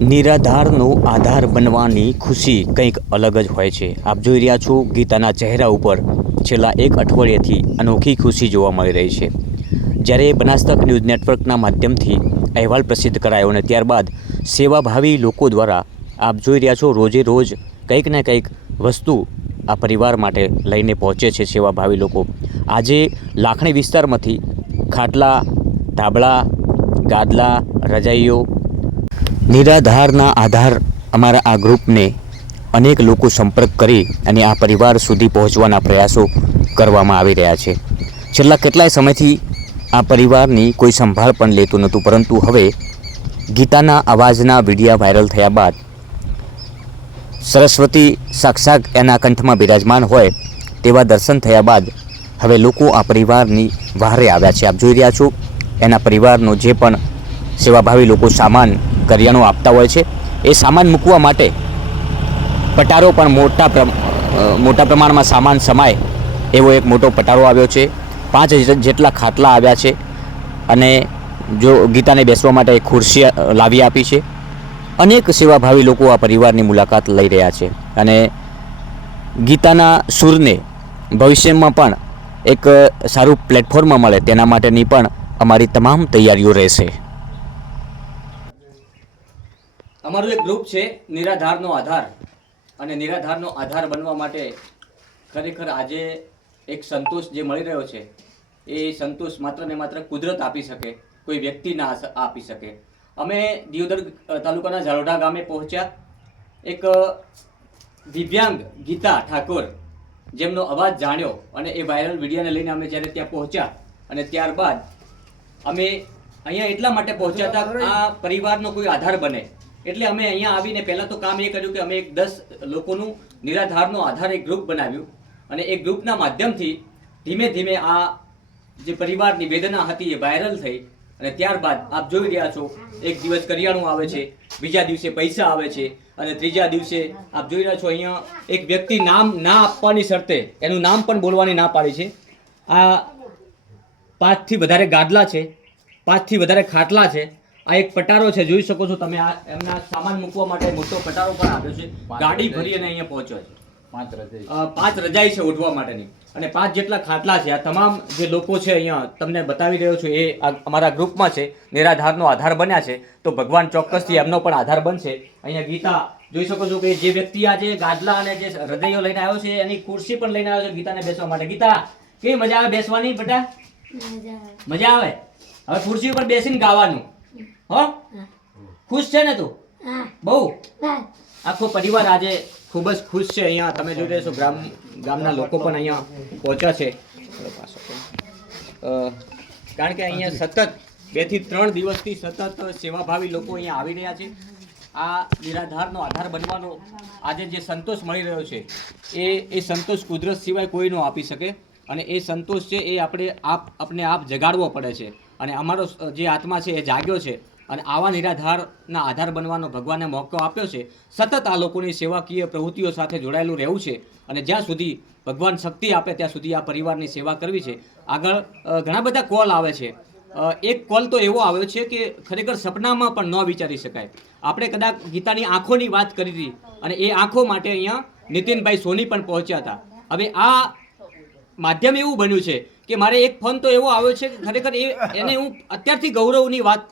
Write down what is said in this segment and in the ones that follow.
નિરાધારનો આધાર બનવાની ખુશી કંઈક અલગ જ હોય છે। આપ જોઈ રહ્યા છો ગીતાના ચહેરા ઉપર છેલ્લા એક અઠવાડિયાથી અનોખી ખુશી જોવા મળી રહી છે। જ્યારે બનાસતક ન્યૂઝ નેટવર્કના માધ્યમથી અહેવાલ પ્રસિદ્ધ કરાયો અને ત્યારબાદ સેવાભાવી લોકો દ્વારા આપ જોઈ રહ્યા છો રોજે રોજ કંઈક ને કંઈક વસ્તુ આ પરિવાર માટે લઈને પહોંચે છે સેવાભાવી લોકો। આજે લાખણી વિસ્તારમાંથી ખાટલા, ધાબળા, ગાદલા, રજાઈઓ નિરાધારના આધાર અમારા આ ગ્રુપને અનેક લોકો સંપર્ક કરી અને આ પરિવાર સુધી પહોંચવાના પ્રયાસો કરવામાં આવી રહ્યા છે। છેલ્લા કેટલાય સમયથી આ પરિવારની કોઈ સંભાળ પણ લેતું નહોતું, પરંતુ હવે ગીતાના અવાજના વિડીયા વાયરલ થયા બાદ સરસ્વતી સાક્ષાત એના કંઠમાં બિરાજમાન હોય તેવા દર્શન થયા બાદ હવે લોકો આ પરિવારની વહારે આવ્યા છે। આપ જોઈ રહ્યા છો એના પરિવારનો જે પણ સેવાભાવી લોકો સામાન કરિયાણું આપતા હોય છે એ સામાન મૂકવા માટે પટારો પણ મોટા પ્રમાણમાં સામાન સમાય એવો એક મોટો પટારો આવ્યો છે। 5 જેટલા ખાટલા આવ્યા છે અને જો ગીતાને બેસવા માટે ખુરશી લાવી આપી છે। અનેક સેવાભાવી લોકો આ પરિવારની મુલાકાત લઈ રહ્યા છે અને ગીતાના સૂરને ભવિષ્યમાં પણ એક સારું પ્લેટફોર્મ મળે તેના માટેની પણ અમારી તમામ તૈયારીઓ રહેશે। અમારું એક ગ્રુપ છે નિરાધારનો આધાર, અને નિરાધારનો આધાર બનવા માટે ખરેખર આજે એક સંતોષ જે મળી રહ્યો છે એ સંતોષ માત્ર ને માત્ર કુદરત આપી શકે, કોઈ વ્યક્તિ ના આપી શકે। અમે દિયોદર તાલુકાના ઝાલોડા ગામે પહોંચ્યા। એક દિવ્યાંગ ગીતા ઠાકોર જેમનો અવાજ જાણ્યો અને એ વાયરલ વિડીયોને લઈને અમે જ્યારે ત્યાં પહોંચ્યા અને ત્યારબાદ અમે અહીંયા એટલા માટે પહોંચ્યા હતા આ પરિવારનો કોઈ આધાર બને, એટલે અમે અહીંયા આવીને પહેલાં તો કામ એ કર્યું કે અમે એક 10 લોકોનું નિરાધારનો આધાર એક ગ્રુપ બનાવ્યું અને એ ગ્રુપના માધ્યમથી ધીમે ધીમે આ જે પરિવારની વેદના હતી એ વાયરલ થઈ અને ત્યારબાદ આપ જોઈ રહ્યા છો એક દિવસ કરિયાણું આવે છે, બીજા દિવસે પૈસા આવે છે અને ત્રીજા દિવસે આપ જોઈ રહ્યા છો અહીંયા એક વ્યક્તિ નામ ના આપવાની શરતે એનું નામ પણ બોલવાની ના પાડી છે। આ 5 થી વધારે ગાદલા છે, 5 થી વધારે ખાટલા છે, આ એક પટારો છે, જોઈ શકો છો તમે। આ એમના સામાન મૂકવા માટે મોટો પટારો પણ આવ્યો છે, ગાડી ભરી અને અહીંયા પહોંચ્યો છે। 5 રજાઈ છે ઓઢવા માટેની અને 5 જેટલા ખાટલા છે। આ તમામ જે લોકો છે અહીંયા તમને બતાવી રહ્યો છું એ અમારા ગ્રુપમાં છે, નિરાધારનો આધાર બન્યા છે, તો ભગવાન ચોક્કસથી એમનો પણ આધાર બનશે। અહીંયા ગીતા જોઈ શકો છો કે જે વ્યક્તિ આજે ગાદલા અને જે હૃદયો લઈને આવ્યો છે એની ખુરશી પણ લઈને આવ્યો છે ગીતાને બેસવા માટે। ગીતા કેવી મજા આવે બેસવાની બેટા? મજા આવે। હવે ખુરશી ઉપર બેસીને ગાવાનું હો? ખુશ છે ને તું? બહુ આખો પરિવાર આજે ખૂબ જ ખુશ છે। અહીંયા તમે જોઈ રહ્યા છો ગામના લોકો પણ અહીંયા પહોંચ્યા છે, કારણ કે અહીંયા સતત 2 થી 3 દિવસથી સતત સેવાભાવી લોકો અહીંયા આવી રહ્યા છે। આ નિરાધારનો આધાર બનવાનો આજે જે સંતોષ મળી રહ્યો છે એ સંતોષ કુદરત સિવાય કોઈ ન આપી શકે અને એ સંતોષ છે એ આપણે આપ જગાડવો પડે છે અને અમારો જે આત્મા છે એ જાગ્યો છે અને આવા નિરાધારના આધાર બનવાનો ભગવાને મોકો આપ્યો છે। સતત આ લોકોની સેવાકીય પ્રવૃત્તિઓ સાથે જોડાયેલું રહેવું છે અને જ્યાં સુધી ભગવાન શક્તિ આપે ત્યાં સુધી આ પરિવારની સેવા કરવી છે। આગળ ઘણા બધા કોલ આવે છે, એક કોલ તો એવો આવ્યો છે કે ખરેખર સપનામાં પણ ન વિચારી શકાય। આપણે કદાચ ગીતાની આંખોની વાત કરી હતી અને એ આંખો માટે અહીંયા નીતિનભાઈ સોની પણ પહોંચ્યા હતા। હવે આ માધ્યમ એવું બન્યું છે કે મારે એક ફોન તો એવો આવ્યો છે કે ખરેખર એને હું અત્યારથી ગૌરવની વાત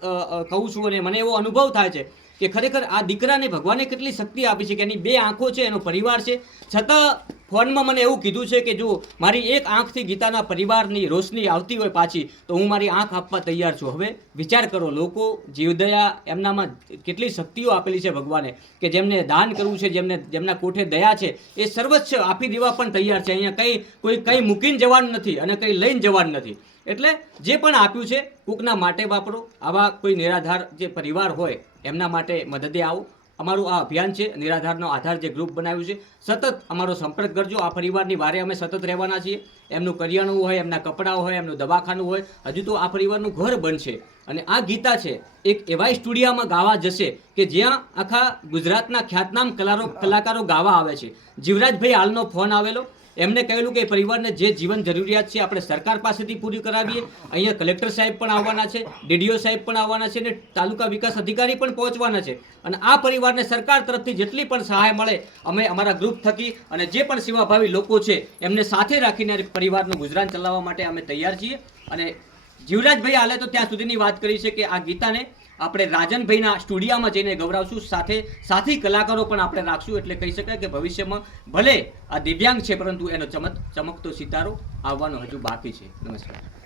કહું છું અને મને એવો અનુભવ થાય છે કે ખરેખર આ દીકરાને ભગવાને કેટલી શક્તિ આપી છે કે એની 2 આંખો છે, એનો પરિવાર છે, છતાં ફોનમાં મને એવું કીધું છે કે જો મારી એક આંખથી ગીતાના પરિવારની રોશની આવતી હોય પાછી તો હું મારી આંખ આપવા તૈયાર છું। હવે વિચાર કરો, લોકો જીવદયા એમનામાં કેટલી શક્તિઓ આપેલી છે ભગવાને કે જેમને દાન કરવું છે, જેમના કોઠે દયા છે એ સર્વસ્વ આપી દેવા પણ તૈયાર છે। અહીંયા કંઈ મૂકીને જવાનું નથી અને કંઈ લઈને જવાનું નથી। એટલે જે પણ આપ્યું છે કોકના માટે વાપરો। આવા કોઈ નિરાધાર જે પરિવાર હોય એમના માટે મદદે આવો। અમારું આ અભિયાન છે નિરાધારનો આધાર જે ગ્રુપ બનાવ્યું છે, સતત અમારો સંપર્ક કરજો। આ પરિવારની વારે અમે સતત રહેવાના છીએ। એમનું કરિયાણું હોય, એમના કપડાં હોય, એમનું દવાખાનું હોય, હજુ તો આ પરિવારનું ઘર બનશે અને આ ગીતા છે એક એવા સ્ટુડિયોમાં ગાવા જશે કે જ્યાં આખા ગુજરાતના ખ્યાતનામ કલાકારો ગાવા આવે છે। જીવરાજભાઈ હાલનો ફોન આવેલો એમને કહેલું કે પરિવારને જે જીવન જરૂરિયાત છે આપણે સરકાર પાસેથી પૂરી કરાવીએ. અહીંયા કલેક્ટર સાહેબ પણ આવવાના છે, ડીડીઓ સાહેબ પણ આવવાના છે અને તાલુકા વિકાસ અધિકારી પણ પહોંચવાના છે. અને આ પરિવારને સરકાર તરફથી જેટલી પણ સહાય મળે અમે અમારા ગ્રુપ થકી અને જે પણ સેવાભાવી લોકો છે એમને સાથે રાખીને પરિવારનું ગુજરાન ચલાવવા માટે અમે તૈયાર છીએ. અને જીવરાજભાઈ હાલે તો ત્યાં સુધીની વાત કરી છે કે આ ગીતાને આપણે રાજનભાઈના સ્ટુડિયોમાં જઈને ગૌરાવશું, સાથે સાથી કલાકારો પણ આપણે રાખશું. એટલે કહી શકાય કે ભવિષ્યમાં ભલે આ દિવ્યાંગ છે પરંતુ એનો ચમકતો સિતારો આવવાનો હજુ બાકી છે. નમસ્કાર.